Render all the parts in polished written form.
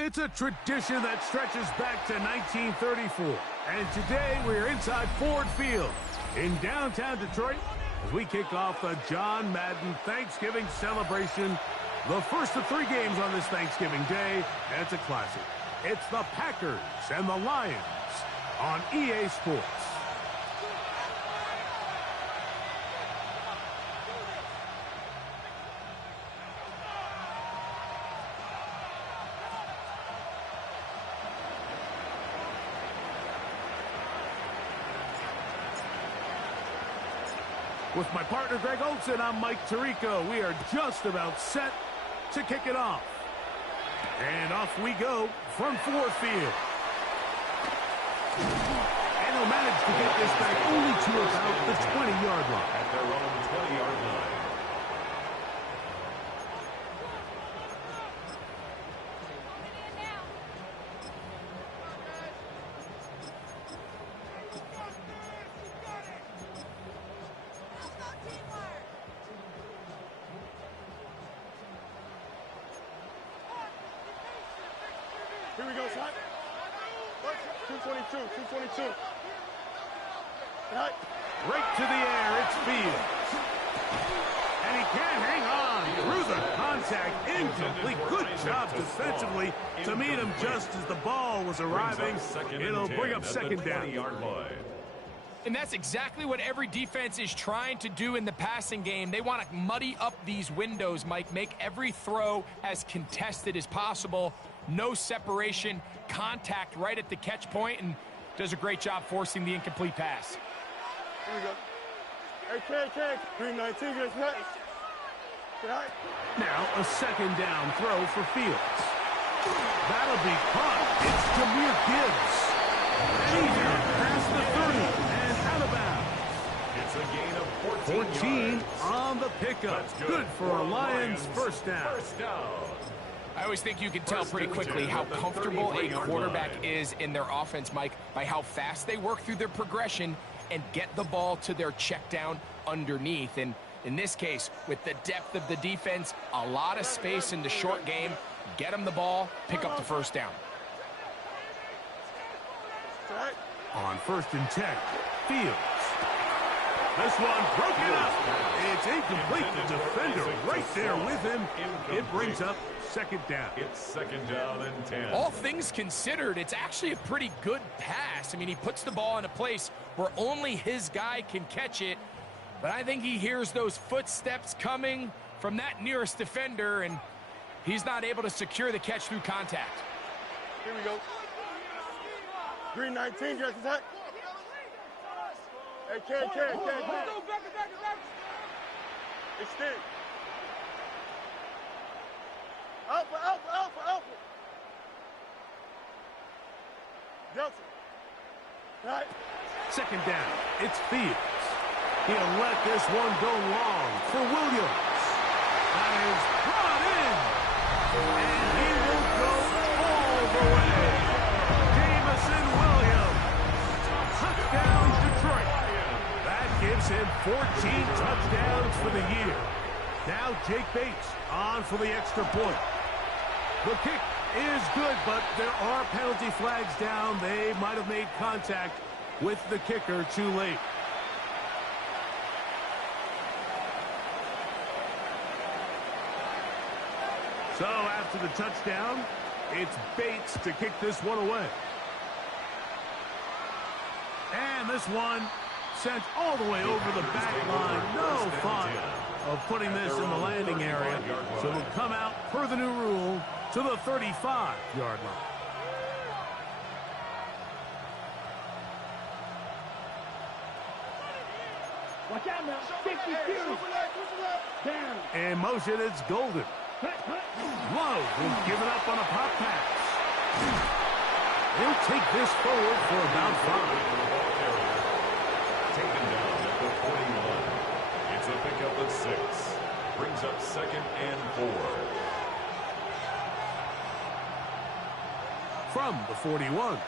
It's a tradition that stretches back to 1934. And today we are inside Ford Field in downtown Detroit as we kick off the John Madden Thanksgiving celebration. The first of 3 games on this Thanksgiving Day, and it's a classic. It's the Packers and the Lions on EA Sports. With my partner, Greg Olson, I'm Mike Tirico. We are just about set to kick it off. And off we go from Ford Field. And he'll manage to get this back only to about the 20-yard line. At their own 20-yard line. Here we go, son. 222, 222. Right. Right to the air, it's Fields. And he can't hang on through the contact. Incomplete. Good job defensively to meet him just as the ball was arriving. It'll bring up second down. And that's exactly what every defense is trying to do in the passing game. They want to muddy up these windows, Mike, make every throw as contested as possible. No separation, contact right at the catch point, and does a great job forcing the incomplete pass. Here we go. Hey, K, green 19, get us next. Right. Now a second down throw for Fields. That'll be caught. It's Jahmyr Gibbs. And he's out past the 30 and out of bounds. It's a gain of 14 on the pickup. Good for a Lions first down. I always think you can tell pretty quickly how comfortable a quarterback is in their offense, Mike, by how fast they work through their progression and get the ball to their check down underneath. And in this case, with the depth of the defense, a lot of space in the short game, get them the ball, pick up the first down. On 1st and 10, Fields. This one broken up. It's incomplete. The defender right there with him. It brings up second down. It's second down and 10. All things considered, it's actually a pretty good pass. I mean, he puts the ball in a place where only his guy can catch it. But I think he hears those footsteps coming from that nearest defender, and he's not able to secure the catch through contact. Here we go. Green 19, get us attack. Hey, K. Extend. Alpha. Delta. Right. Second down. It's Fields. He'll let this one go long for Williams. That is brought in. And he will go all the way. Jamison Williams. Touchdown, Detroit. That gives him 14 touchdowns for the year. Now Jake Bates on for the extra point. The kick is good, but there are penalty flags down. They might have made contact with the kicker too late. So after the touchdown, it's Bates to kick this one away. And this one sent all the way over the back line. No thought of putting this in the landing area. So it'll come out per the new rule to the 35-yard line. Watch out now. 52. Down. In motion, it's Golden. Love is given up on a pop pass. He'll take this forward for about 5. Taken down at the 41. It's a pickup of 6. Brings up second and 4. From the 41,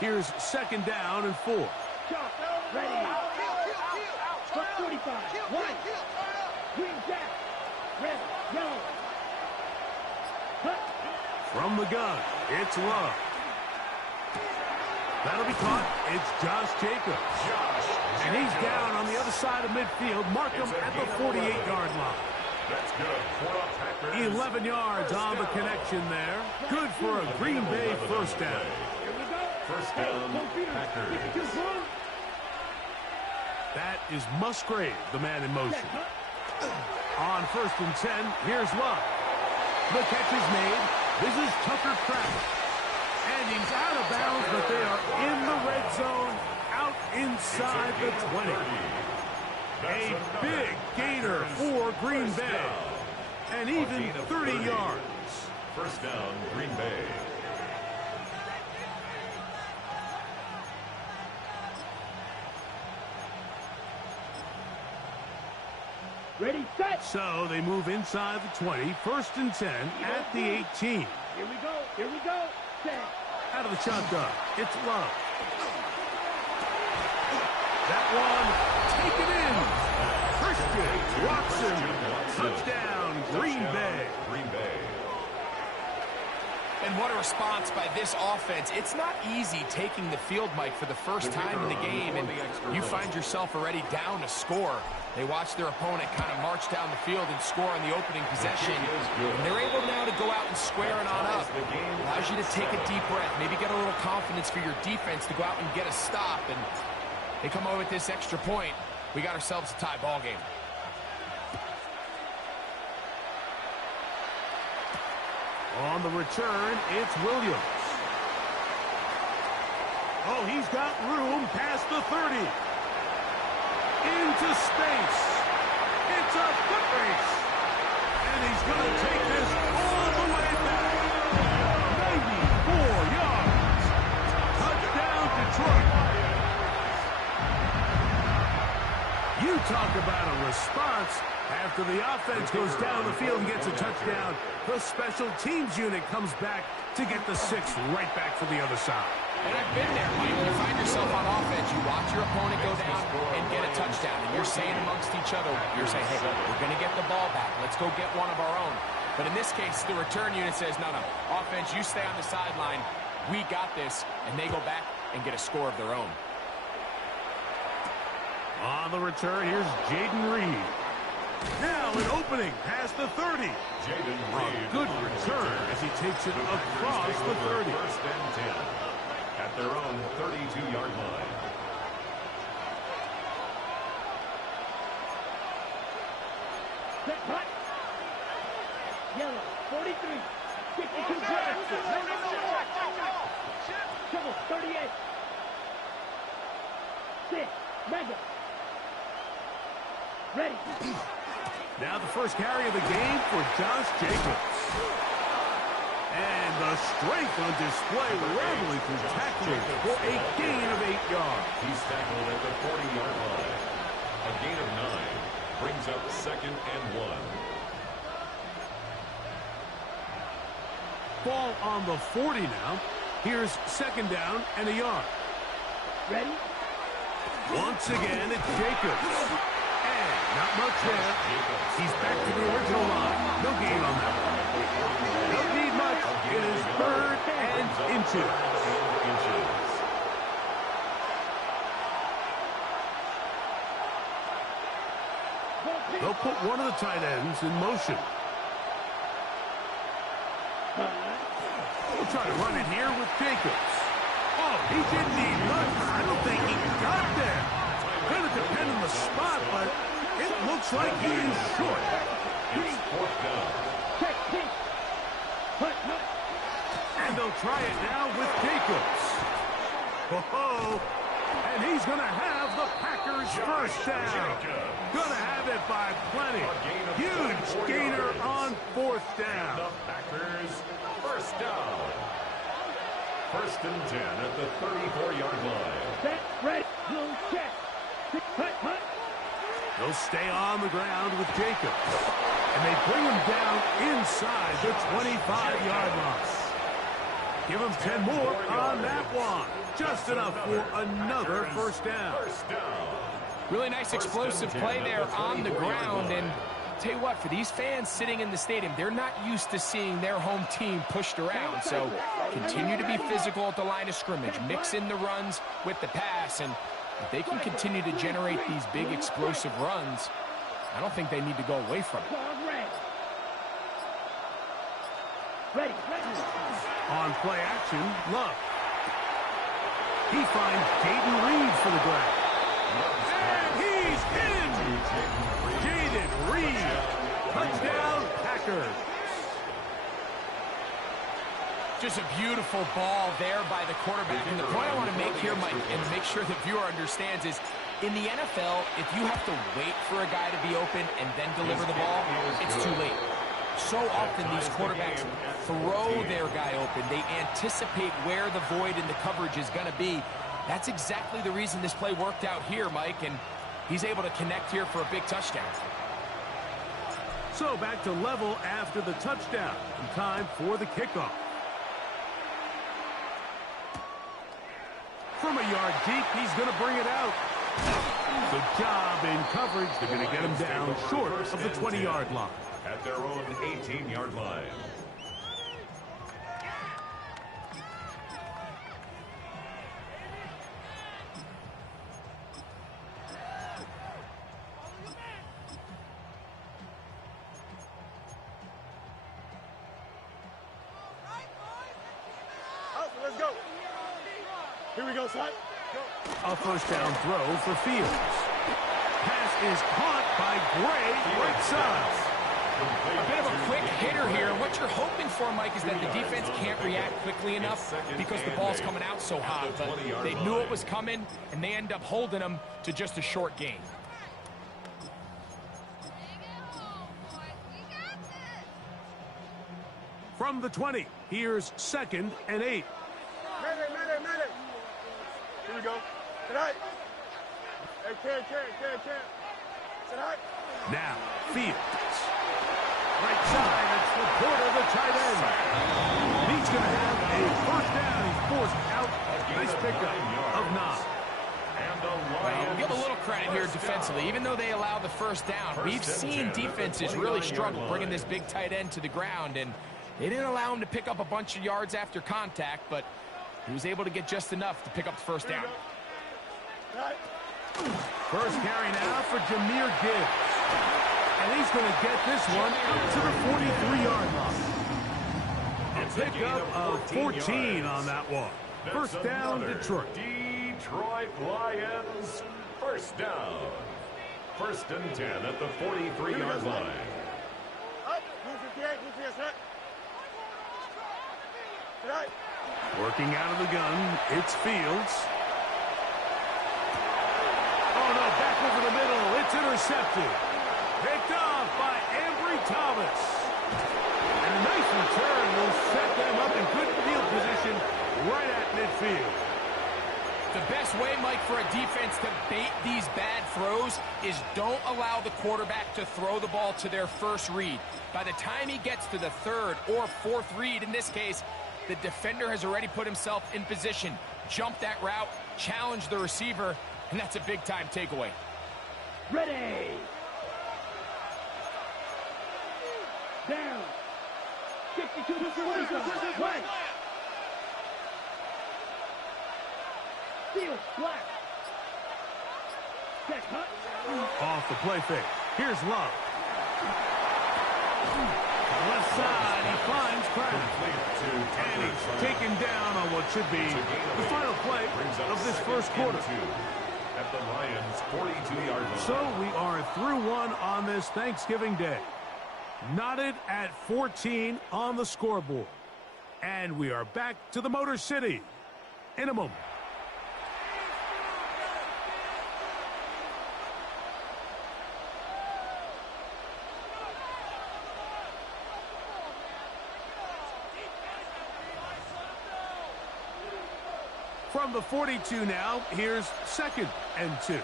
here's second down and 4. Ready. Put 45. 1. Green jack. Red. Yellow. Cut. From the gun, it's Love. That'll be caught. It's Josh Jacobs. And he's down on the other side of midfield. Mark him at the 48-yard line. That's good for a Packers. 11 yards on the connection there. Good for a Green Bay first down. First down, Packers. That is Musgrave, the man in motion. On 1st and 10, here's Love. The catch is made. This is Tucker Kraft. And he's out of bounds, but they are in the red zone, out inside the 20. A big gainer for Green Bay. And even 30 yards. First down, Green Bay. Ready, set. So they move inside the 20, 1st and 10 at the 18. Here we go. Here we go. Set. Out of the shotgun, it's Love. That one, take it in. Christian Watson, touchdown, Green Bay. Green Bay. And what a response by this offense. It's not easy taking the field, Mike, for the first time in the game, and you find yourself already down a score. They watch their opponent kind of march down the field and score on the opening possession. And they're able now to go out and square it on up. Allows you to take a deep breath, maybe get a little confidence for your defense to go out and get a stop. And they come away with this extra point. We got ourselves a tie ball game. On the return, it's Williams. Oh, he's got room past the 30. Into space. It's a foot race. And he's going to take this all the way back. 94 yards. Touchdown, Detroit. You talk about a response. After the offense goes down the field and gets a touchdown, the special teams unit comes back to get the 6 right back for the other side. And I've been there, Mike. When you find yourself on offense, you watch your opponent go down and get a touchdown. And you're saying amongst each other, you're saying, hey, we're going to get the ball back. Let's go get one of our own. But in this case, the return unit says, no, offense, you stay on the sideline. We got this. And they go back and get a score of their own. On the return, here's Jaden Reed. Now an opening past the 30. A good return as he takes it across the 30. First and 10 at their own 32-yard line. Set, cut. Yellow, 43. 52 yards. Trouble, 38. 6. Mega. Ready. Now the first carry of the game for Josh Jacobs. And the strength on display, rattling through tackling for a gain of 8 yards. He's tackled at the 40-yard line. A gain of 9 brings up 2nd and 1. Ball on the 40 now. Here's 2nd down and a yard. Ready. Once again, it's Jacobs. Not much there. He's back to the original line. No gain on that one. Don't need much. It is 3rd and inches. They'll put one of the tight ends in motion. We'll try to run it here with Jacobs. Oh, he didn't need much. I don't think he got there. Going to depend on the spot, but it looks like he is short. It's 4th down. And they'll try it now with Jacobs. Oh, and he's going to have the Packers first down. Going to have it by plenty. Huge gainer on 4th down. The Packers first down. 1st and 10 at the 34-yard line. Set, ready, blue check. Hut, hut. They'll stay on the ground with Jacobs. And they bring him down inside the 25-yard line. Give him 10 more on that one. Just enough for another first down. Really nice explosive play there on the ground, and tell you what, for these fans sitting in the stadium, they're not used to seeing their home team pushed around. So continue to be physical at the line of scrimmage. Mix in the runs with the pass. And if they can continue to generate these big explosive runs, I don't think they need to go away from it. Ready. On play action, Love. He finds Jaden Reed for the grab. And he's in! Jaden Reed. Touchdown, Packers. Just a beautiful ball there by the quarterback. And the point I want to make here, Mike, and make sure the viewer understands is, in the NFL, if you have to wait for a guy to be open and then deliver the ball, it's too late. So often these quarterbacks throw their guy open. They anticipate where the void in the coverage is going to be. That's exactly the reason this play worked out here, Mike, and he's able to connect here for a big touchdown. So back to level after the touchdown. And time for the kickoff. From a yard deep, he's going to bring it out. Good job in coverage. They're going to get him down short of the 20-yard line. At their own 18-yard line. Let's go. Here we go, son. A first down throw for Fields. Pass is caught by Gray, right side. A bit of a quick hitter here. What you're hoping for, Mike, is that the defense can't react quickly enough because the ball's coming out so hot. But they knew it was coming, and they end up holding them to just a short gain. From the 20, here's 2nd and 8. Medic. Here we go. Tonight. Hey, Ken. Tonight. Now, Fields. Right side, it's the Porter, the tight end. He's going to have a first down. He's forced out. Nice pickup of 9. Well, we'll give a little credit here defensively. Even though they allow the first down, we've seen defenses really struggle bringing this big tight end to the ground, and they didn't allow him to pick up a bunch of yards after contact, but he was able to get just enough to pick up the first down. First carry now for Jahmyr Gibbs. And he's going to get this one up to the 43-yard line. A pickup of 14 on that one. First down, Detroit. Detroit Lions, first down. 1st and 10 at the 43-yard line. Up. Move 58. Set. Tonight. Working out of the gun, it's Fields. Oh, no, back over the middle. It's intercepted. Picked off by Ambry Thomas. And a nice return will set them up in good field position right at midfield. The best way, Mike, for a defense to bait these bad throws is don't allow the quarterback to throw the ball to their first read. By the time he gets to the 3rd or 4th read, in this case, the defender has already put himself in position, jump that route, challenge the receiver, and that's a big-time takeaway. Ready. Down. 52 to 45. Right. Field black. Check hut. Off the play fake. Here's Love. Left side, he finds Crabbe. And he's taken down on what should be the final play of this first quarter. At the Lions' 42-yard line. So we are through one on this Thanksgiving Day. Knotted at 14 on the scoreboard. And we are back to the Motor City in a moment. From the 42 now, here's 2nd and 2.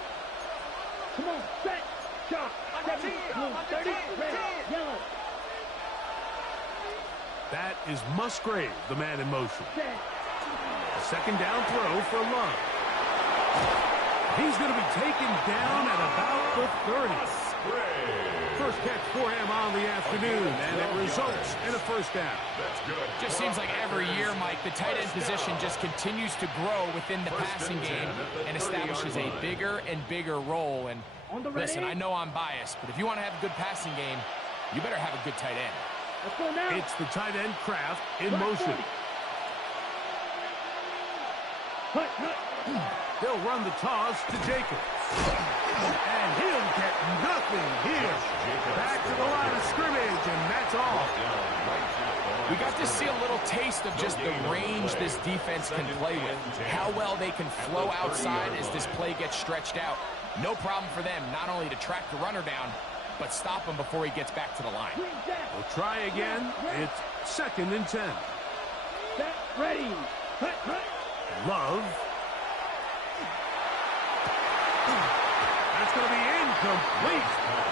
Come on, set, shot, 70, blue, 30, red, yellow. That is Musgrave, the man in motion. Set. A 2nd down throw for Love. He's going to be taken down at about the 30. First catch for him on the afternoon, and it results in a first down. That's good. Just seems like every year, Mike, the tight end position just continues to grow within the passing game and establishes a bigger and bigger role. And listen, I know I'm biased, but if you want to have a good passing game, you better have a good tight end. Let's go now. It's the tight end Kraft in motion. They'll run the toss to Jacobs. And he'll get nothing here. Back to the line of scrimmage, and that's all. We got to see a little taste of just the range this defense can play with. How well they can flow outside as this play gets stretched out. No problem for them not only to track the runner down, but stop him before he gets back to the line. We'll try again. It's 2nd and 10. Set, ready. Love. That's going to be incomplete.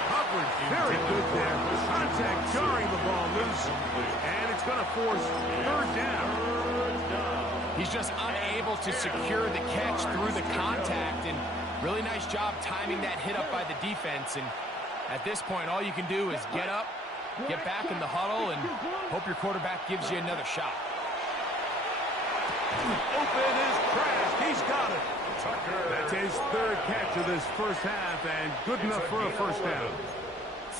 Coverage very good there. Contact jarring the ball loose. And it's going to force 3rd down. He's just unable to secure the catch through the contact, and really nice job timing that hit up by the defense. And at this point, all you can do is get up, get back in the huddle, and hope your quarterback gives you another shot. Open is Kraft. He's got it. That's his 3rd catch of this first half, and good enough for a first down.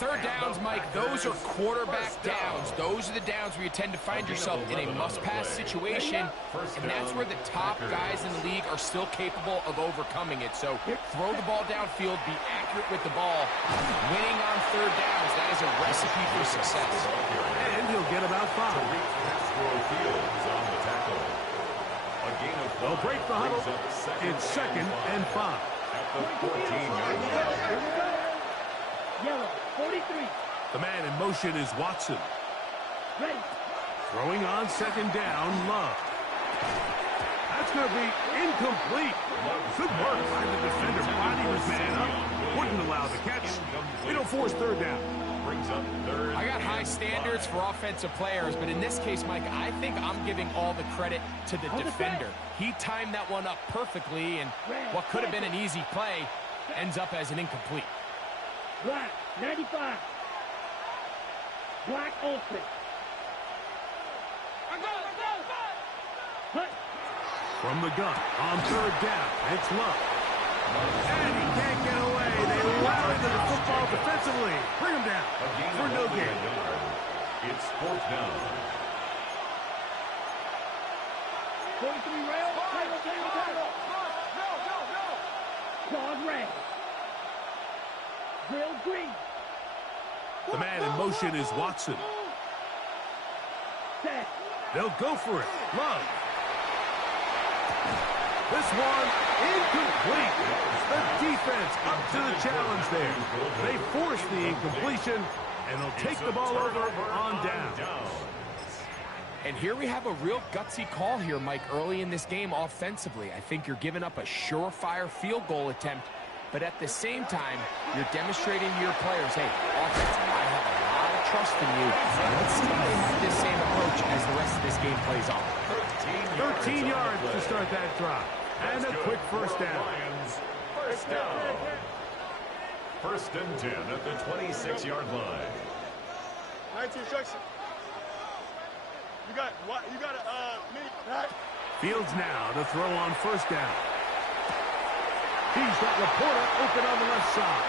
3rd downs, Mike, those are quarterback downs. Those are the downs where you tend to find yourself in a must-pass situation, and that's where the top guys in the league are still capable of overcoming it. So throw the ball downfield, be accurate with the ball. Winning on 3rd downs, that is a recipe for success. And he'll get about 5. They'll break the huddle. It's 2nd and 5. At the 14-yard line. Yellow, 43. The man in motion is Watson. Ready. Throwing on 2nd down, Love. That's going to be incomplete. Good work by the defender. Body his man up. Wouldn't allow the catch. It'll force 3rd down. Brings up 3rd. I got high standards for offensive players, but in this case, Mike, I think I'm giving all the credit to the defender. He timed that one up perfectly, and what could have been an easy play ends up as an incomplete. Black, 95. Black Olsen. From the gun on 3rd down, it's Love. And he can't get away. They allow him to the football defensively. Bring him down for no gain. It's 4th down. 43 rail. Claude Ray. Grill Green. The man in motion is Watson. Set. They'll go for it. Love. This one incomplete. The defense up to the challenge there. They force the incompletion, and they'll take the ball over on down. And here we have a real gutsy call here, Mike, early in this game offensively. I think you're giving up a surefire field goal attempt, but at the same time, you're demonstrating to your players, hey, offense, I have a lot of trust in you. Let's see if they have this same approach as the rest of this game plays on. 13 yards to start that drive. And a quick first down. First down. 1st and 10 at the 26-yard line. 19 instruction. You got me back. Fields now to throw on 1st down. He's got Laporta open on the left side.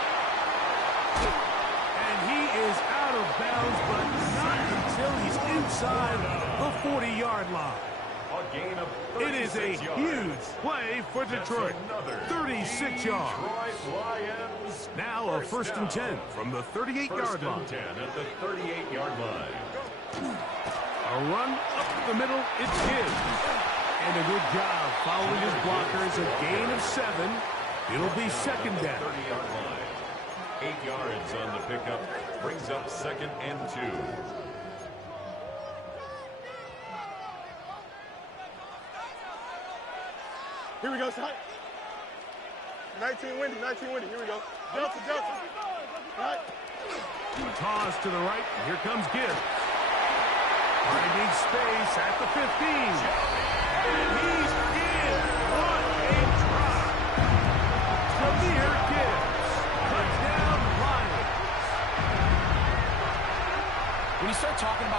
And he is out of bounds, but not until he's inside the 40-yard line. It is a huge play for Detroit. 36 yards. Now a 1st and 10 from the 38-yard line. 1st and 10 at the 38-yard line. A run up the middle, it's Gibbs. And a good job following his blockers, a gain of 7. It'll be 2nd down. 30-yard line. 8 yards on the pickup. Brings up 2nd and 2. Here we go, son. 19 windy, 19 windy. Here we go. Delta, Delta. Right. Toss to the right. Here comes Gibbs. Finding space at the 15. And he's in. What a drop. Jameer Gibbs. Touchdown, Lions.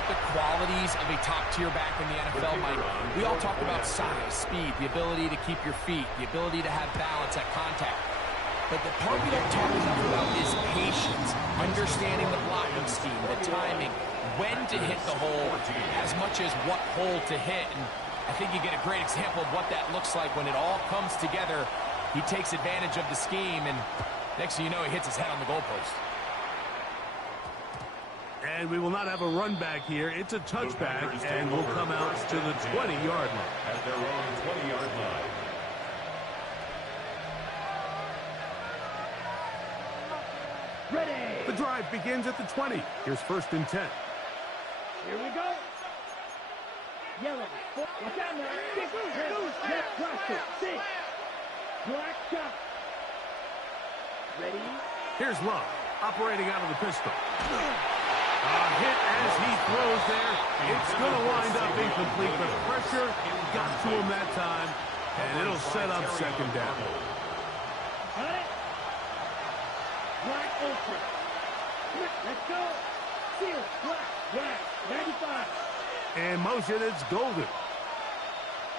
about the qualities of a top-tier back in the NFL, Mike, we all talk about size, speed, the ability to keep your feet, the ability to have balance at contact. But the part we don't talk enough about is patience, understanding the blocking scheme, the timing, when to hit the hole, as much as what hole to hit. And I think you get a great example of what that looks like when it all comes together. He takes advantage of the scheme, and next thing you know, he hits his head on the goalpost. And we will not have a run back here. It's a touchback, and we'll come out to the 20-yard line. At their own 20-yard line. Ready. The drive begins at the 20. Here's 1st and 10. Here we go. Yellow. Watch out now. 6, left, cross it. 6. Black shot. Ready. Here's Love, operating out of the pistol. A hit as he throws there. It's going to wind up incomplete, but pressure got to him that time, and it'll set up 2nd down. Got it. Black ultra. Let's go. Seal. Black. 95. In motion, it's Golden.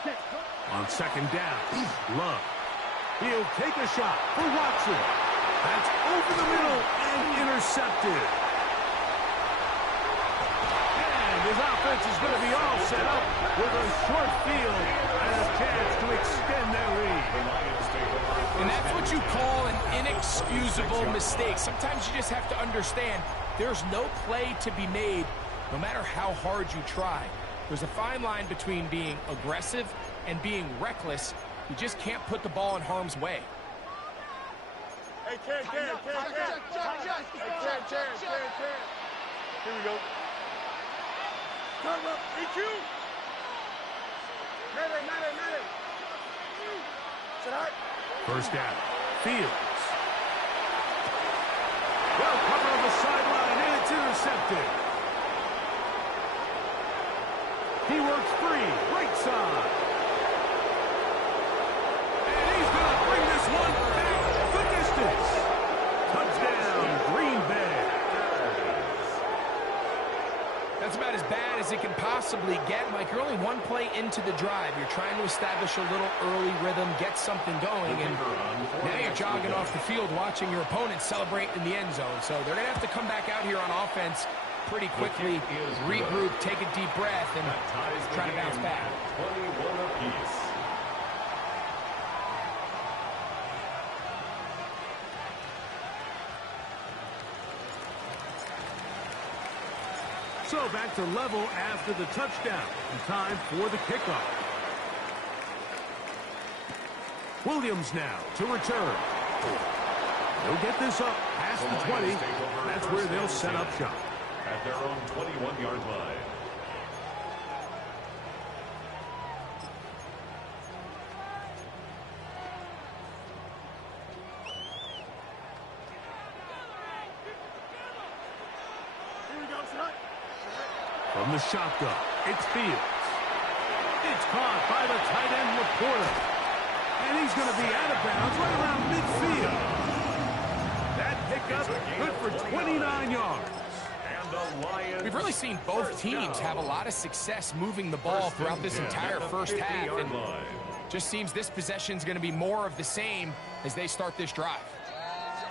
Set. On 2nd down, Love. He'll take a shot for Watson. That's over the middle and intercepted. And his offense is going to be all set up with a short field and a chance to extend their lead. And that's what you call an inexcusable mistake. Sometimes you just have to understand there's no play to be made, no matter how hard you try. There's a fine line between being aggressive and being reckless. You just can't put the ball in harm's way. Hey, Karen. Hey, Karen. Here we go. Turn up. EQ. Medic. Sit hard. 1st down, Fields. Well covered on the sideline, and it's intercepted. He works free, right side. And he's going to bring this one back the distance. Touchdown, Green Bay. That's about as bad as it can possibly get, Mike. You're only one play into the drive. You're trying to establish a little early rhythm, get something going, and now you're jogging off the field watching your opponent celebrate in the end zone. So they're going to have to come back out here on offense pretty quickly, regroup, take a deep breath, and try to bounce back. 21 apiece. So back to level after the touchdown. And time for the kickoff. Williams now to return. They'll get this up past the 20. That's where they'll set up shop. At their own 21-yard line. Here we go, son. From the shotgun, it's Fields. It's caught by the tight end Laporta. And he's going to be out of bounds right around midfield. That pickup good for 29 yards. And the Lions. We've really seen both teams have a lot of success moving the ball throughout this entire first half. And just seems this possession is going to be more of the same as they start this drive.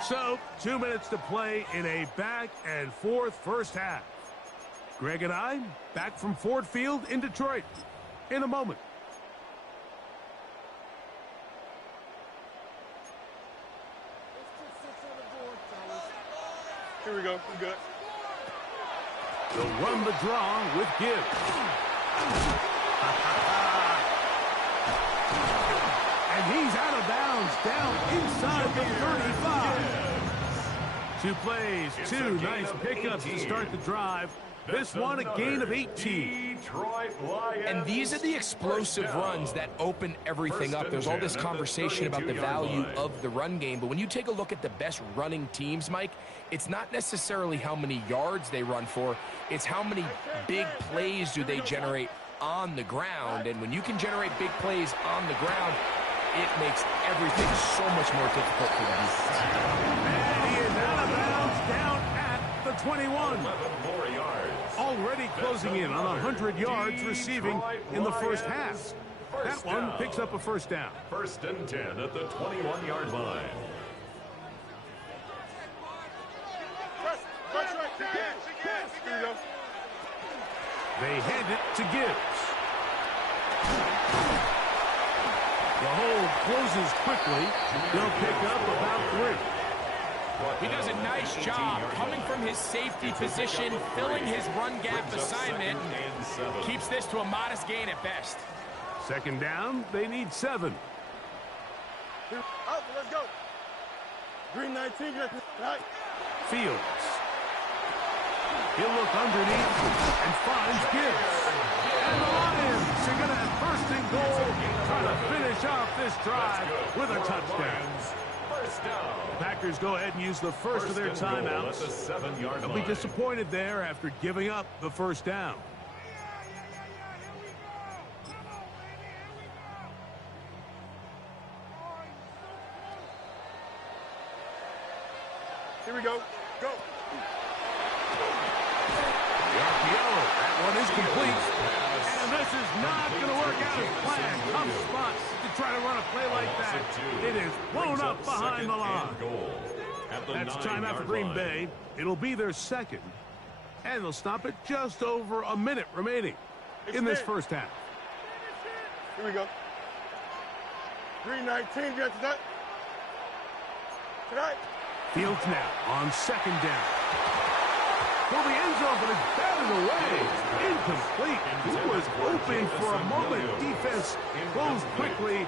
So, 2 minutes to play in a back-and-forth first half. Greg and I, back from Ford Field in Detroit in a moment. Here we go. We good. They'll run the draw with Gibbs. And he's out of bounds, down inside the 35. 2 plays, 2 nice pickups to start the drive. This one, a gain of 18. And these are the explosive runs that open everything up. There's all this conversation about the value of the run game, but when you take a look at the best running teams, Mike, it's not necessarily how many yards they run for, it's how many big plays do they generate on the ground. And when you can generate big plays on the ground, it makes everything so much more difficult for the defense. And he is out of bounds down at the 21. 11 more yards. Already closing in on 100 yards receiving in the first half. That one picks up a first down. 1st and 10 at the 21-yard line. Here we go. They hand it to Gibbs. The hole closes quickly. They'll pick up about 3. He does a nice job coming from his safety position, filling his run gap assignment, and keeps this to a modest gain at best. 2nd down, they need 7. Out, let's go. Green 19, right. Fields. He'll look underneath and finds Gibbs. And the Lions are going to have 1st and goal, trying to finish off this drive with a touchdown. First down. Packers go ahead and use the first of their timeouts. At the 7-yard They'll line. be disappointed there after giving up the first down. Here we go. Go. The RPO, that one is complete. And this is not going to work out as planned. Tough spot to try to run a play like that. It is blown up behind the line. That's timeout for Green Bay. It'll be their 2nd. And they'll stop it just over a minute remaining in this first half. Here we go. Green 19, get to that. Tonight. Fields now on 2nd down. For the end zone, but it's batted away. Incomplete. He was open for a moment. Defense closed quickly.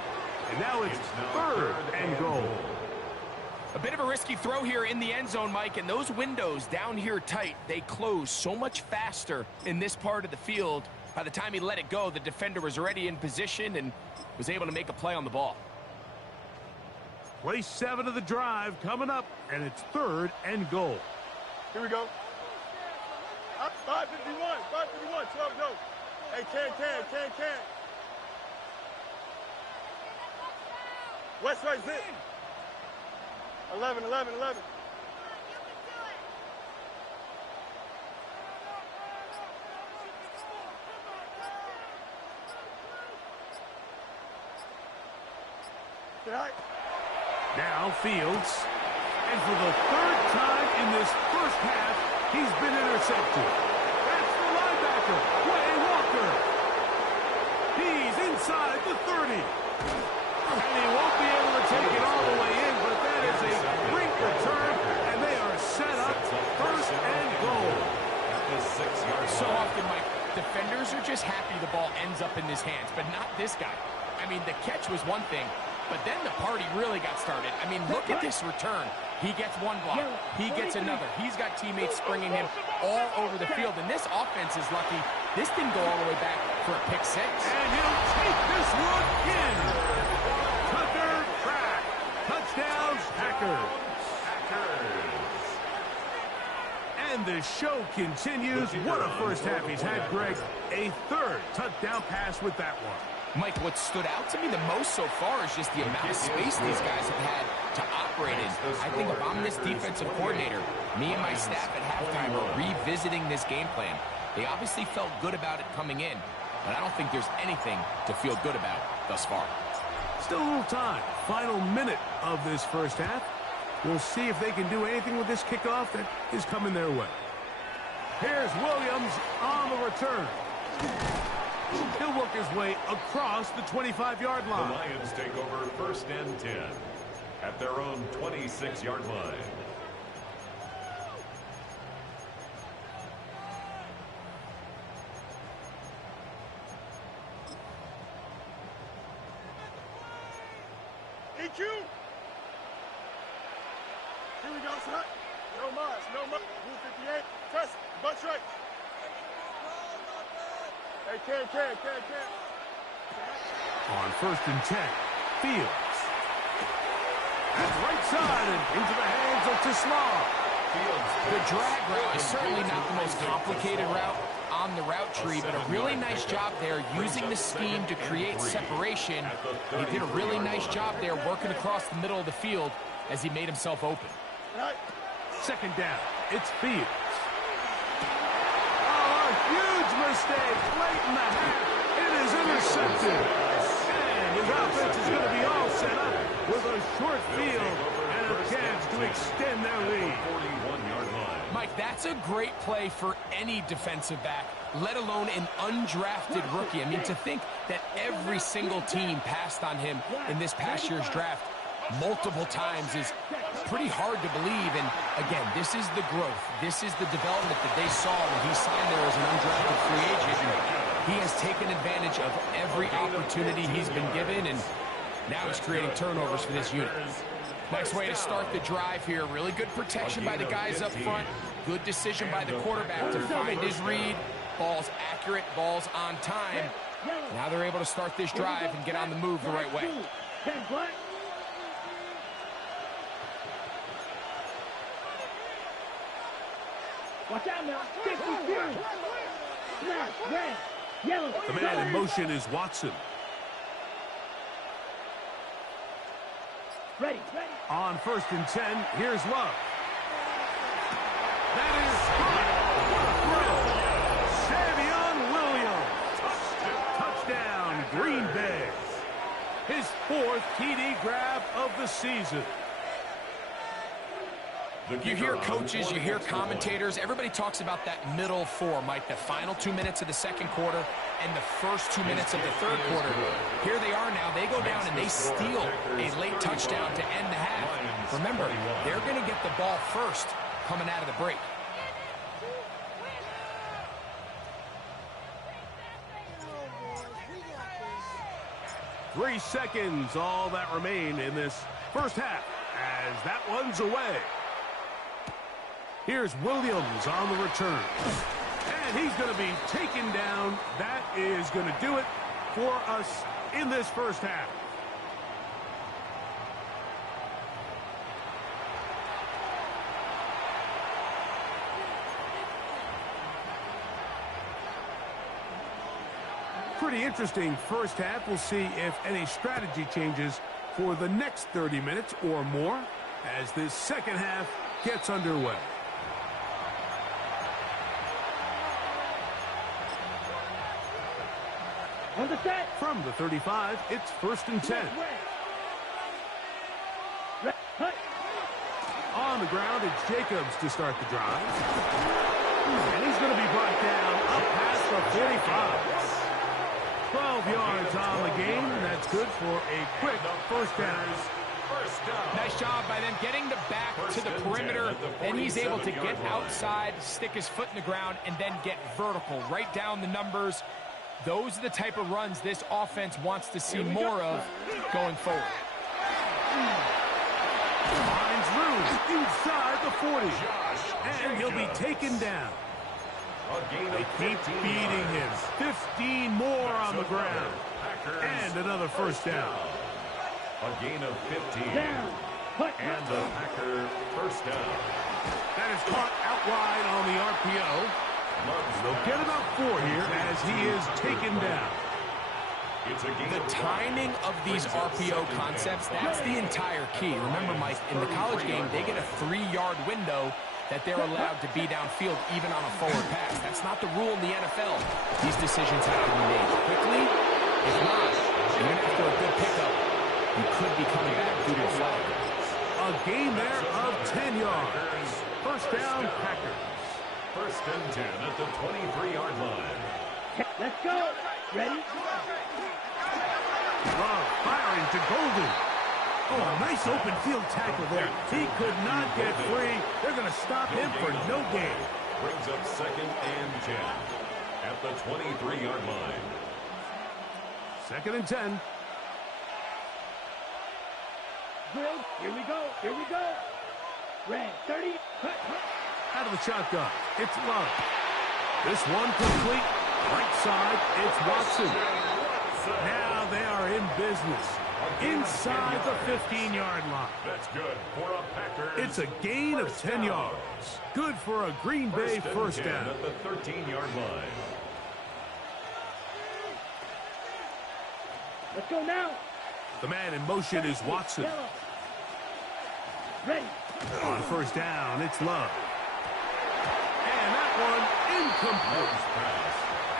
And now it's 3rd and goal. A bit of a risky throw here in the end zone, Mike, and those windows down here tight, they close so much faster in this part of the field. By the time he let it go, the defender was already in position and was able to make a play on the ball. Play 7 of the drive coming up, and it's 3rd and goal. Here we go. 551, 12 go. Hey, can. West right zip. 11. Tonight. Now Fields. And for the 3rd time in this first half, he's been intercepted. That's the linebacker, Way Walker. He's inside the 30. And he won't be able to take it all the way in, but that is a great return, and they are set up 1st and goal. At the 6-yard So line. often, Mike, defenders are just happy the ball ends up in his hands, but not this guy. I mean, the catch was one thing, but then the party really got started. I mean, look at this return. He gets one block. He gets another. He's got teammates springing him all over the field, and this offense is lucky. This didn't go all the way back for a pick 6. And he'll take this one in. Tucker crack. Touchdowns, Packers. And the show continues. What a first half he's had, Greg. A 3rd touchdown pass with that one. Mike, what stood out to me the most so far is just the amount of space these guys have had to operate in. I think if I'm this defensive coordinator, me and my staff at halftime are revisiting this game plan. They obviously felt good about it coming in, but I don't think there's anything to feel good about thus far. Still a little time. Final minute of this first half. We'll see if they can do anything with this kickoff that is coming their way. Here's Williams on the return. He'll work his way across the 25-yard The line. Lions take over 1st and 10 at their own 26-yard line. EQ. Here we go, son. No miles. Blue 58. Press. Butt right. Hey, can. On 1st and 10, Fields. That's right side and into the hands of Tislar. The drag route is certainly not the most complicated route on the route tree, but a really nice job there using the scheme to create separation. He did a really nice job there working across the middle of the field as he made himself open. 2nd down, it's Fields. mistake late in the half. It is intercepted. And his offense is going to be all set up with a short field and a chance to extend their lead. 41-yard line. Mike, that's a great play for any defensive back, let alone an undrafted rookie. I mean, to think that every single team passed on him in this past year's draft multiple times is pretty hard to believe. And again, this is the growth. This is the development that they saw when he signed there as an undrafted free agent. And he has taken advantage of every opportunity he's been given, and now he's creating turnovers for this unit. Nice way to start the drive here. Really good protection by the guys up front. Good decision by the quarterback to find his read. Ball's accurate, ball's on time. Now they're able to start this drive and get on the move the right way. Watch out now. Red, yellow. The man in motion is Watson. Ready. On 1st and 10, here's Love. That is good. Savion Williams. Touchdown, Green Bay. His 4th TD grab of the season. You hear coaches, you hear commentators, everybody talks about that middle four, Mike, the final 2 minutes of the second quarter and the first 2 minutes of the third quarter. Here they are now. They go down and they steal a late touchdown to end the half. Remember, they're going to get the ball first coming out of the break. Three seconds, all that remain in this first half as that one's away. Here's Williams on the return. And he's going to be taken down. That is going to do it for us in this first half. Pretty interesting first half. We'll see if any strategy changes for the next 30 minutes or more as this second half gets underway. On the set. From the 35, it's 1st and 10. On the ground, it's Jacobs to start the drive. And he's going to be brought down up past the 45. 12 yards on the game, and that's good for a quick first down. Nice job by them getting the back to the perimeter. Then he's able to get outside, stick his foot in the ground, and then get vertical. Right down the numbers. Those are the type of runs this offense wants to see more of going forward. Finds room inside the 40. And he'll be taken down. They keep beating him. 15 more on the ground. And another first down. A gain of 15. And the Packer first down. That is caught out wide on the RPO. They'll get about 4 here as he is taken down. The timing of these RPO concepts, that's the entire key. Remember, Mike, in the college game, they get a 3-yard window that they're allowed to be downfield even on a forward pass. That's not the rule in the NFL. These decisions have to be made quickly. If not, even after a good pickup, you could be coming back due to a flag. A gain there of 10 yards. First down, Packers. 1st and 10 at the 23-yard line. Let's go. Ready? Love firing to Golden. Oh, nice open field tackle there. He could not get free. They're going to stop him for no gain. Brings up 2nd and 10 at the 23-yard line. 2nd and 10. Drilled. Here we go. Red, 30. Out of the shotgun, it's Love. This one complete. Right side, it's Watson. Now they are in business. Inside the 15-yard line. That's good for a Packers. It's a gain of 10 yards. Good for a Green Bay first down. At the 13-yard line. Let's go now. The man in motion is Watson. Ready. On first down, it's Love. And that one incomplete.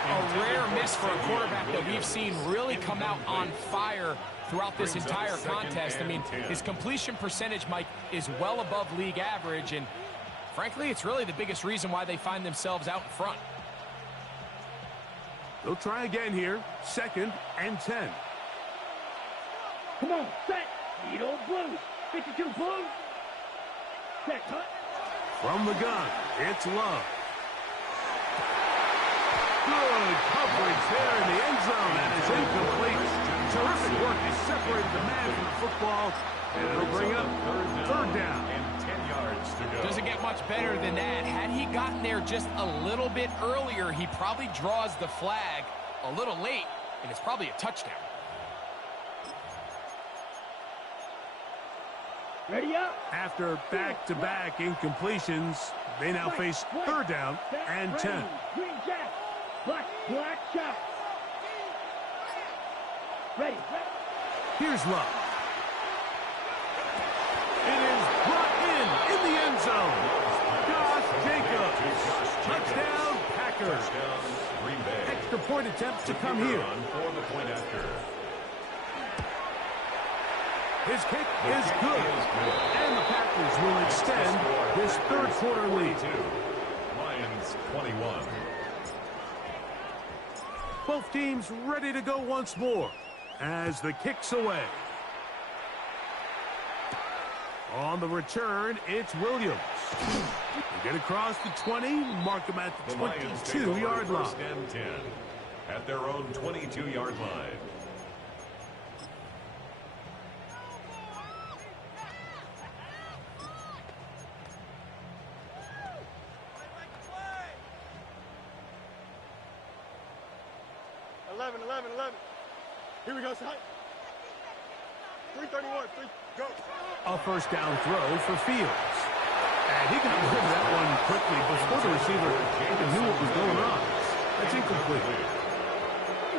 A rare miss for a quarterback that we've seen really come out on fire throughout this entire contest. I mean, his completion percentage, Mike, is well above league average, and frankly, it's really the biggest reason why they find themselves out in front. They'll try again here. 2nd and 10. Come on, set. Needle blue. 52 blue. Set, cut. From the gun, it's Love. Good coverage there in the end zone. That is incomplete. Terrific work. He separated the man from the football. And it'll bring up third down. And 10 yards to go. Doesn't get much better than that. Had he gotten there just a little bit earlier, he probably draws the flag a little late, and it's probably a touchdown. Ready up. After back-to-back incompletions, they now face third down and 10. Green jack. Black jack. Ready. Here's Love. It is brought in the end zone. Josh Jacobs. Touchdown, Packers. Touchdown, Green Bay. Extra point attempt to come here. For the point after. His kick is good. And the Packers will extend this third quarter lead. Lions 21. Both teams ready to go once more as the kick's away. On the return, it's Williams. They get across the 20, mark him at the 22-yard line. First and 10 at their own 22-yard line. Here we go, son. 331, go. A first down throw for Fields. And he got rid of that one quickly before the receiver even knew what was going on. That's incomplete.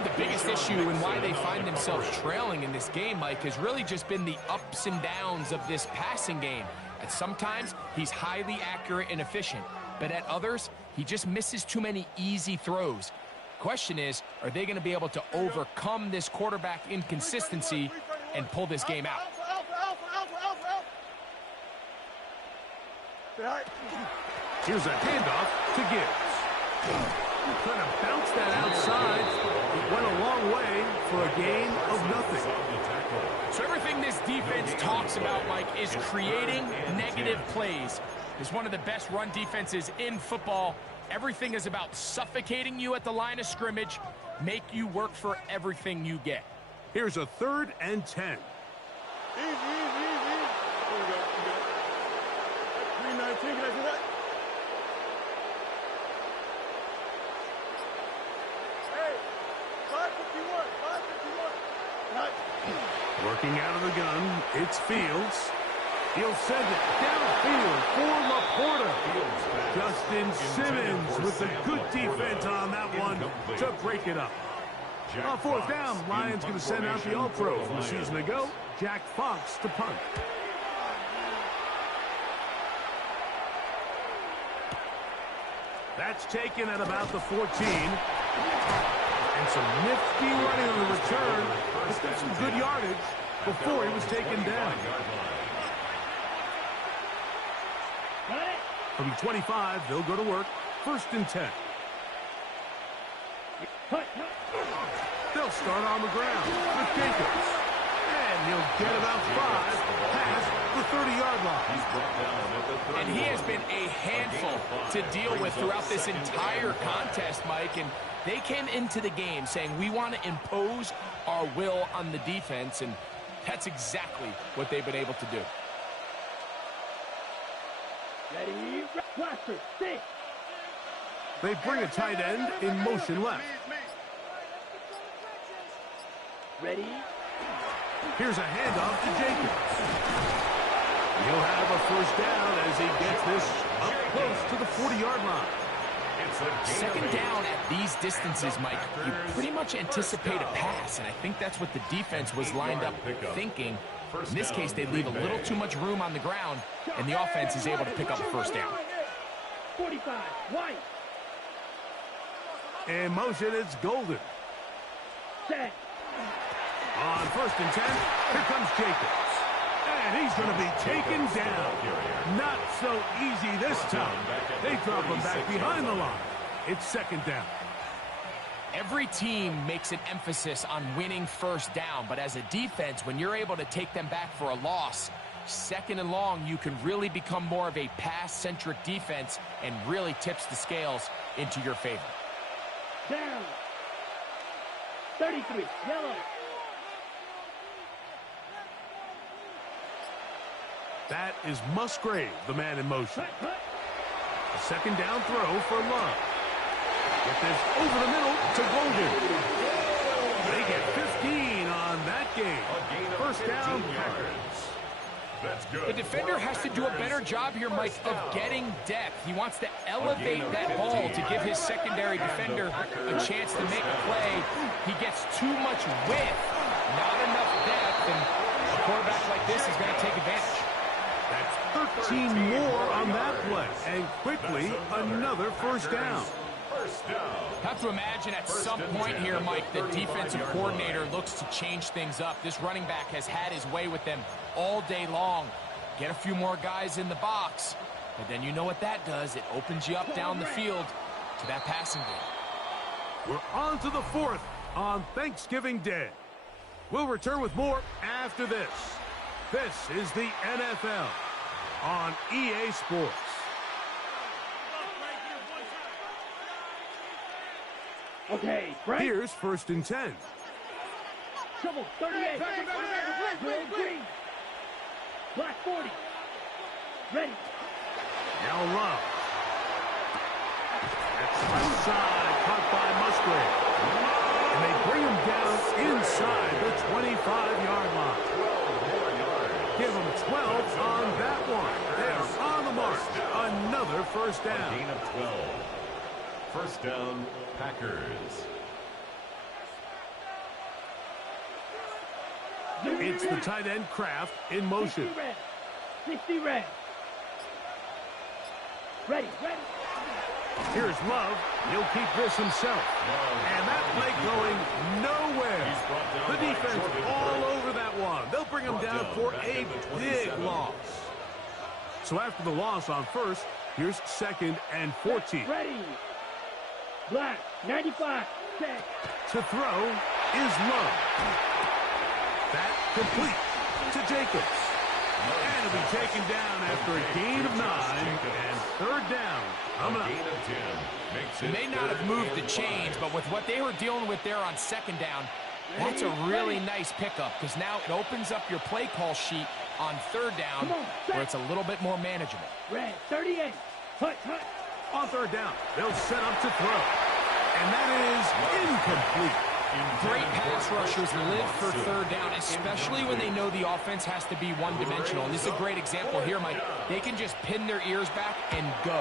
The biggest issue and why they find themselves trailing in this game, Mike, has really just been the ups and downs of this passing game. And sometimes he's highly accurate and efficient, but at others, he just misses too many easy throws. Question is, are they going to be able to overcome this quarterback inconsistency and pull this game out? Here's a handoff to Gibbs. Trying to bounce that outside. It went a long way for a gain of nothing. So everything this defense talks about, Mike, is creating negative plays. It's one of the best run defenses in football. Everything is about suffocating you at the line of scrimmage, make you work for everything you get. Here's a 3rd and 10. Easy. Here we go. 319, can I do that? Hey, 551. Not. Working out of the gun, it's Fields. He'll send it downfield for Laporta. Justin Simmons with a good defense on that one to break it up. On 4th down, Lions going to send out the All-Pro from a season ago, Jack Fox to punt. That's taken at about the 14. And some nifty running on the return. Picked up some good yardage before he was taken down. From the 25, they'll go to work. 1st and 10. They'll start on the ground with Jacobs. And he'll get about 5 past the 30-yard line. And he has been a handful to deal with throughout this entire contest, Mike. And they came into the game saying, we want to impose our will on the defense. And that's exactly what they've been able to do. Ready, blaster, 6. They bring a tight end in motion left. Ready. Here's a handoff to Jacobs. He'll have a first down as he gets this up close to the 40-yard line. Second down at these distances, Mike, you pretty much anticipate a pass, and I think that's what the defense was lined up thinking. In this case, they leave a little too much room on the ground, and the offense is able to pick up a first down. 45, white. In motion, it's Golden. Set. On 1st and 10, here comes Jacobs. And he's going to be taken down. Not so easy this time. They drop him back behind the line. It's 2nd down. Every team makes an emphasis on winning 1st down, but as a defense, when you're able to take them back for a loss, 2nd and long, you can really become more of a pass-centric defense and really tips the scales into your favor. Down. 33. Yellow. That is Musgrave, the man in motion. Cut. A 2nd down throw for Love. Get this over the middle to Golden. They get 15 on that game. 1st down, Packers. That's good. The defender has to do a better job here, Mike, of getting depth. He wants to elevate that ball to give his secondary defender a chance to make a play. He gets too much width, not enough depth, and a quarterback like this is going to take advantage. That's 13 more on that play. And quickly, another 1st down. Have to imagine at some point here, Mike, the defensive coordinator looks to change things up. This running back has had his way with them all day long. Get a few more guys in the box, but then you know what that does. It opens you up down the field to that passing game. We're on to the 4th on Thanksgiving Day. We'll return with more after this. This is the NFL on EA Sports. Okay, break. Here's 1st and 10. Trouble. 38. Red green. Black 40. Ready. Now Love. That's left side, caught by Musgrave. And they bring him down inside the 25-yard line. Give him 12 on that one. They are on the march. Another 1st down. Gain of 12. 1st down, Packers. It's the tight end Kraft in motion. 60 red. 60 red. Ready. Here's Love. He'll keep this himself. And that play going nowhere. The defense all over that one. They'll bring him down for a big loss. So after the loss on 1st, here's 2nd and 14. Ready. Black. 95. Set. To throw is Love. That complete to Jacobs. And it'll be taken down after a gain of 9 and 3rd down. Coming up. They may not have moved the chains, but with what they were dealing with there on 2nd down, that's a really nice pickup because now it opens up your play call sheet on 3rd down where it's a little bit more manageable. Red. 38. Hut. On 3rd down, they'll set up to throw. And that is incomplete. Great pass rushers live for 3rd down, especially when they know the offense has to be one-dimensional. And this is a great example here, Mike. They can just pin their ears back and go.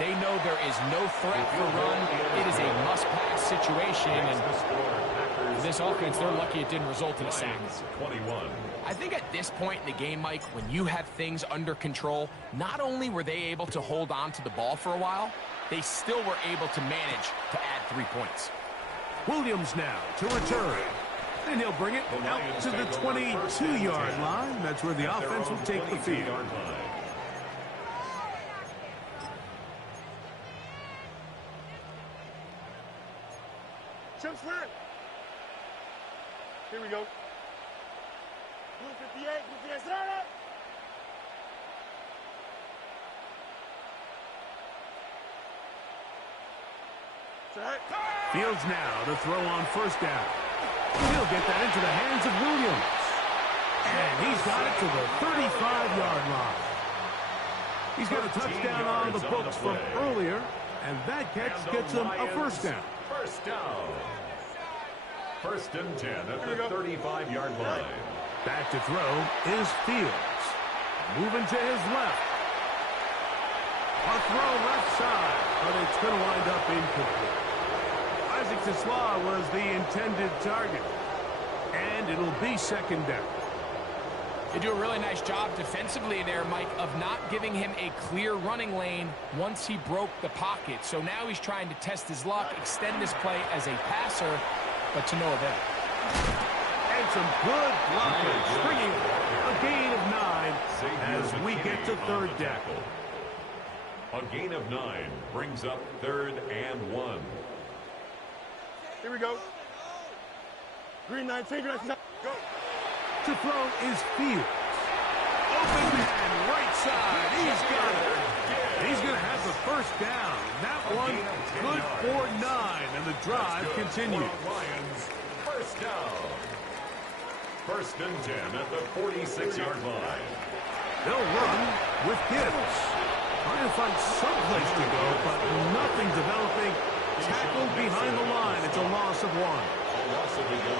They know there is no threat for run. It is a must-pass situation. And this offense, they're lucky it didn't result in a sack. 21. I think at this point in the game, Mike, when you have things under control, not only were they able to hold on to the ball for a while, they still were able to manage to add 3 points. Williams now to return. And he'll bring it out to the 22-yard line. That's where the offense will take the field. Chip Smith. Here we go. Blue 58. Set up. Fields now to throw on 1st down. He'll get that into the hands of Williams. And he's got it to the 35-yard line. He's got a touchdown on the books from earlier, and that catch gets him a 1st down. 1st down. 1st and 10 at the 35-yard line. Back to throw is Fields. Moving to his left. A throw left side, but it's going to wind up incomplete. Isaac Tesla was the intended target, and it'll be 2nd down. They do a really nice job defensively there, Mike, of not giving him a clear running lane once he broke the pocket. So now he's trying to test his luck, extend this play as a passer, but to no avail. And some good blockage, bringing a gain of 9 as we get to third down. A gain of 9 brings up 3rd and 1. Here we go. Green 19, go. To throw is Fields. Open man, right side. He's got it. He's going to have the first down. That one good for 9, and the drive continues. Lions, first down. 1st and 10 at the 46-yard line. They'll run with Gibbs. Trying to find someplace to go, but nothing developing. Tackled behind the line. It's a loss of 1.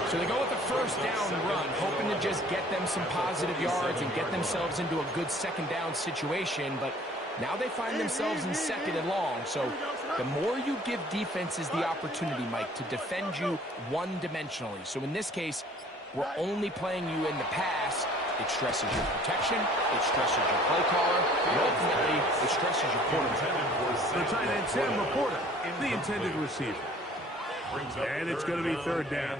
So they go with the first down run, hoping to just get them some positive yards and get themselves into a good second down situation. But now they find themselves in 2nd and long. So the more you give defenses the opportunity, Mike, to defend you one-dimensionally. So in this case, we're only playing you in the pass. It stresses your protection, it stresses your play caller, and ultimately, it stresses your quarterback. The tight end, Sam Laporta, the intended receiver. And it's going to be 3rd down.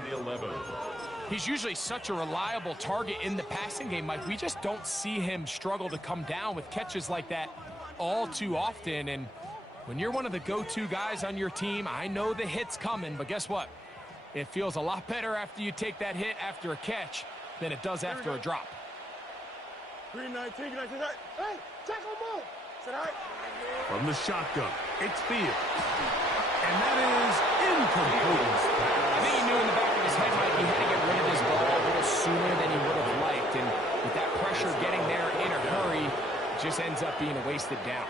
He's usually such a reliable target in the passing game, Mike. We just don't see him struggle to come down with catches like that all too often. And when you're one of the go-to guys on your team, I know the hit's coming, but guess what? It feels a lot better after you take that hit after a catch than it does after a drop. Green 19, hey, tackle ball. From the shotgun, it's Fields. And that is incomplete. I think he knew in the back of his head, Mike, he had to get rid of this ball a little sooner than he would have liked. And with that pressure getting there in a hurry, it just ends up being a wasted down.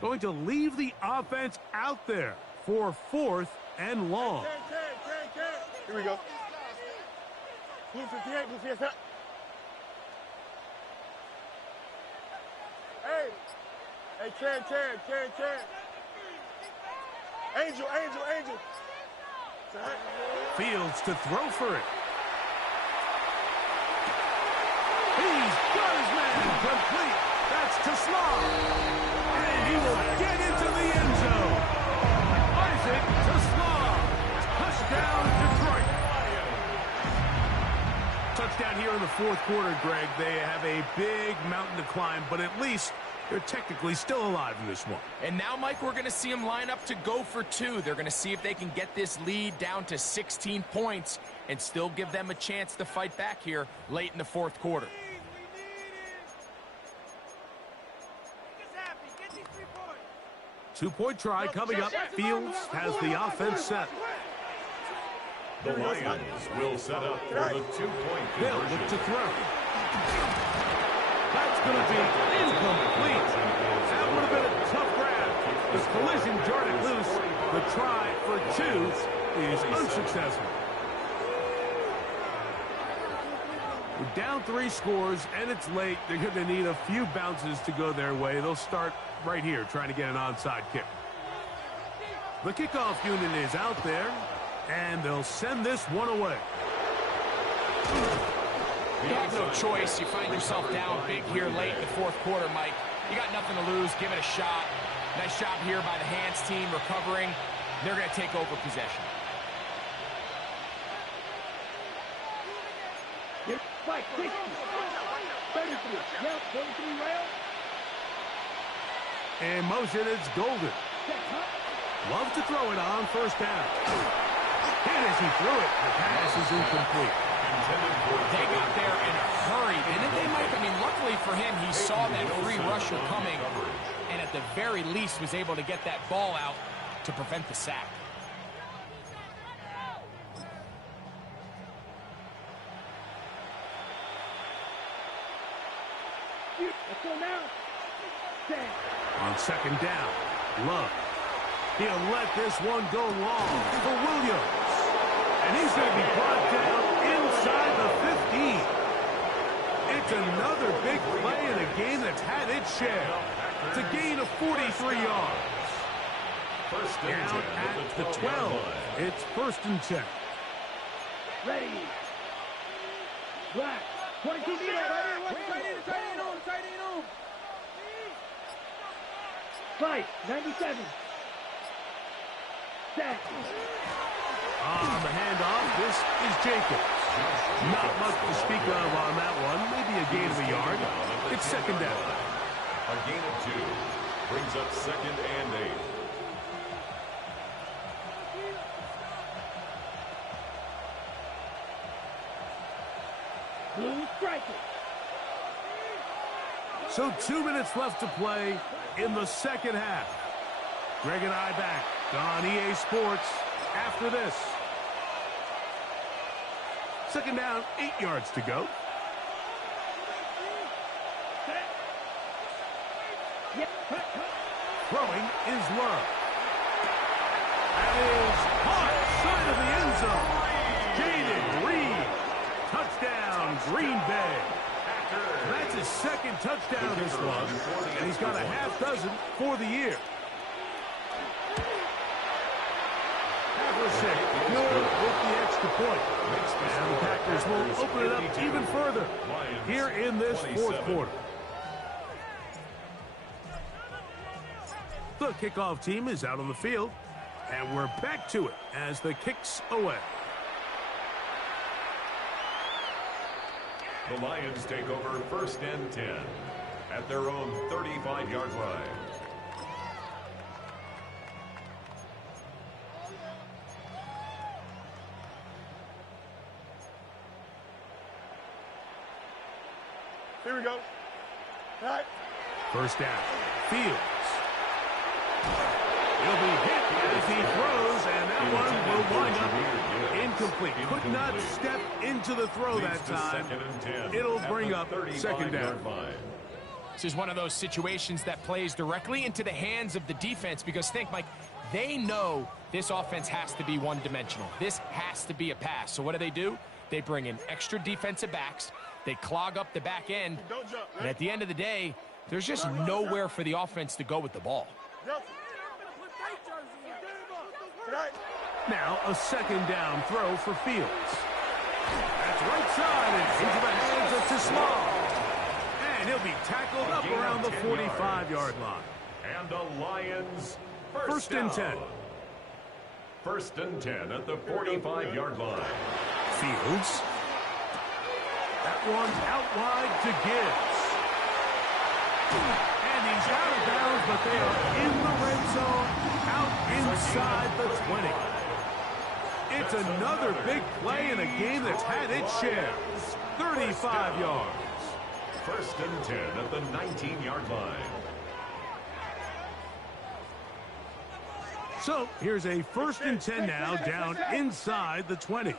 Going to leave the offense out there for 4th and long. Here we go. Blue 58, blue 58. Hey, Ken. Angel. Fields to throw for it. He's got his man complete. That's to Slaw. And he will get into the end zone. Isaac to Slaw. Touchdown, Detroit. Touchdown here in the 4th quarter, Greg. They have a big mountain to climb, but at least they're technically still alive in this one. And now, Mike, we're going to see them line up to go for 2. They're going to see if they can get this lead down to 16 points and still give them a chance to fight back here late in the 4th quarter. Two-point try coming up. Fields has the offense set. The Lions will set up for the 2-point They'll conversion. look to throw. That's going to be incomplete. That would have been a tough grab. The collision jarred it loose. The try for 2 is unsuccessful. We're down 3 scores, and it's late. They're going to need a few bounces to go their way. They'll start right here trying to get an onside kick. The kickoff unit is out there, and they'll send this one away. You have no choice. You find yourself down big here late in the 4th quarter, Mike. You got nothing to lose. Give it a shot. Nice job here by the hands team recovering. They're going to take over possession. Fight, 60, 33, yep, 33 rail. In motion, it's Golden. Love to throw it on 1st down. And as he threw it, the pass is incomplete. They got there in a hurry, didn't they, Mike? I mean, luckily for him, he saw that free rusher coming, and at the very least was able to get that ball out to prevent the sack. Let's go now. On 2nd down, Love. He'll let this one go long for Williams. And he's going to be brought down inside the 15. It's another big play in a game that's had its share. It's a gain of 43 yards. First and Down 10 at the 12. It's first and 10. Ready. Black. 22 meters. Tight end on. Fight. 97. Set. On the handoff, this is Jacobs. Not much to speak of on that one. Maybe a gain of a yard. It's second down. A gain of 2 brings up second and 8. Blue striker. So 2 minutes left to play in the second half. Greg and I back on EA Sports after this. Second down, 8 yards to go. Throwing is Love. That is caught side of the end zone. Jaden Reed. Touchdown, Green Bay. That's his second touchdown this one, and he's got a half dozen for the year. Half good with the extra point. And the Packers will open it up even further here in this fourth quarter. The kickoff team is out on the field, and we're back to it as the kick's away. The Lions take over first and 10 at their own 35-yard line. Here we go. All right. First down. Fields. He'll be hit as he throws, and that one will wind up incomplete. Could not step into the throw that time. It'll bring up second down. This is one of those situations that plays directly into the hands of the defense because think, Mike, they know this offense has to be one-dimensional. This has to be a pass. So what do? They bring in extra defensive backs. They clog up the back end. And at the end of the day, there's just nowhere for the offense to go with the ball. Now a second down throw for Fields. That's right side and into the hands of Tismal. And he'll be tackled up around the 45-yard line. And the Lions First and 10. First and 10 at the 45-yard line. Fields. That one out wide to Gibbs. And he's out of bounds, but they are in the red zone, out inside the 20. It's another big play in a game that's had its share. 35 yards. First and 10 at the 19-yard line. So here's a first and 10 now down inside the 20.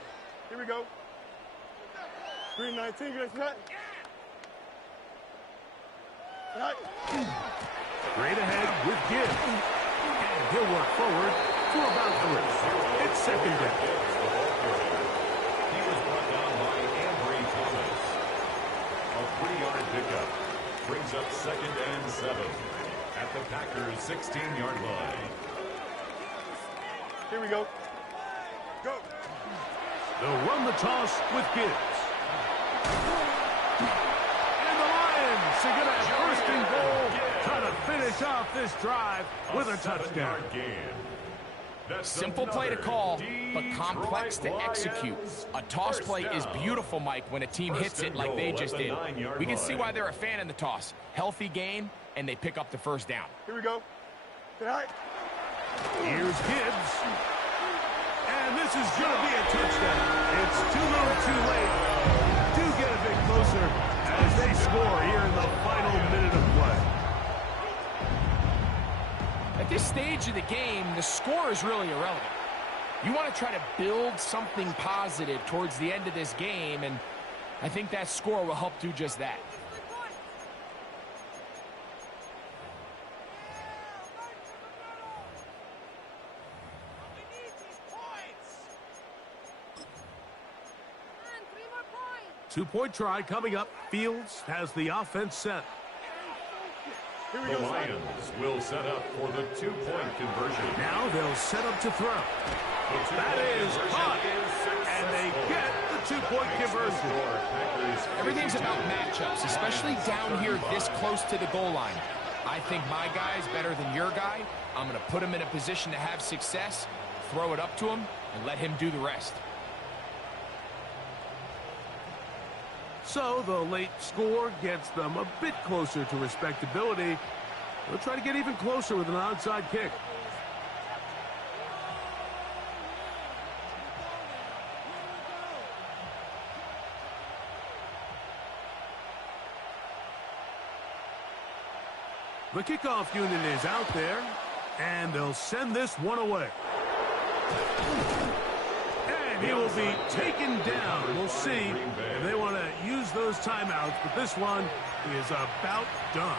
Here we go. 319, get that. Right. Straight ahead with Gibbs. And he'll work forward for about 3. It's second down. He was brought down by Ambry Thomas. A 3-yard pickup brings up second and 7 at the Packers' 16-yard line. Here we go. Go. They'll run the toss with Gibbs. And the Lions are going to have first and goal, trying to finish off this drive with a touchdown. Simple play to call, but complex to execute. A toss play is beautiful, Mike, when a team hits it like they just did. We can see why they're a fan in the toss. Healthy game, and they pick up the first down. Here we go. Right. Here's Gibbs. And this is going to be a touchdown. It's too little too late. Do get a bit closer as they score here in the final minute of play. At this stage of the game, the score is really irrelevant. You want to try to build something positive towards the end of this game, and I think that score will help do just that. Two-point try coming up. Fields has the offense set. Here we The go. Lions will set up for the two-point conversion. Now they'll set up to throw. That is caught. And they get the two-point conversion. Everything's about matchups, especially down here this close to the goal line. I think my guy's better than your guy. I'm going to put him in a position to have success, throw it up to him, and let him do the rest. So the late score gets them a bit closer to respectability. They'll try to get even closer with an onside kick. The kickoff unit is out there, and they'll send this one away. And he will be taken down. We'll see if they want to use those timeouts, but this one is about done.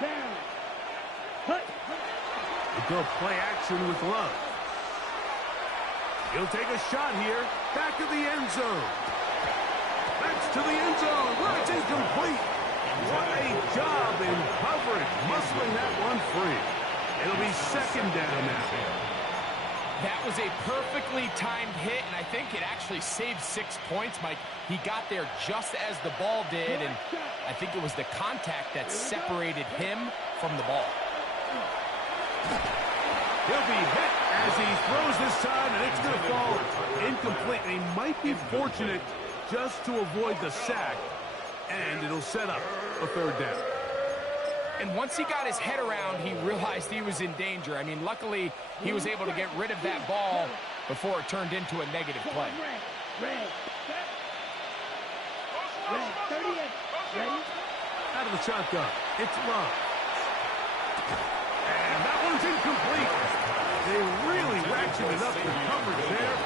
Down. Cut. They go play action with Love. He'll take a shot here, back of the end zone. That's to the end zone, where it's incomplete. What a job in coverage, muscling that one free. It'll be second down now. That was a perfectly timed hit, and I think it actually saved 6 points, Mike. He got there just as the ball did, and I think it was the contact that separated him from the ball. He'll be hit as he throws this time, and it's going to fall incomplete. He might be fortunate just to avoid the sack, and it'll set up a third down. And once he got his head around, he realized he was in danger. I mean, luckily, he was able to get rid of that ball before it turned into a negative play. Red. 38. Ready? Out of the shotgun, it's Love. And that one's incomplete. They really ratcheted up the coverage there,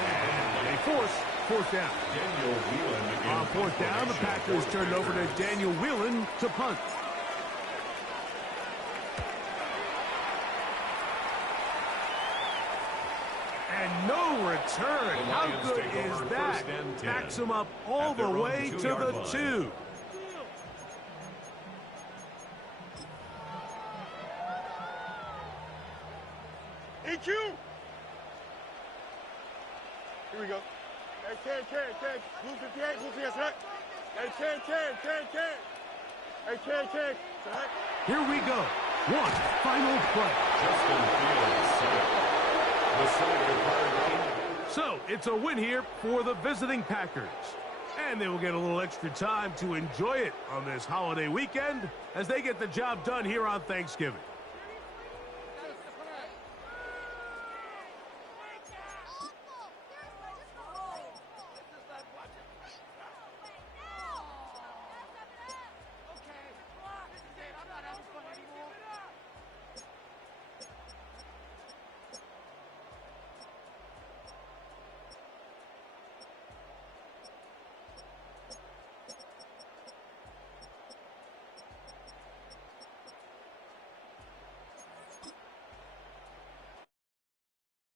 and they force fourth down. On fourth down, the Packers turned over to Daniel Whelan to punt. And no return. How good is that? Backs him up all the way to the 2. EQ. Here we go. Hey, Ken. Blue 58, Blue 58, set. Hey, Ken. Hey, Ken. Set. Here we go. One final play. Justin Fields set. The side required. So, it's a win here for the visiting Packers. And they will get a little extra time to enjoy it on this holiday weekend as they get the job done here on Thanksgiving.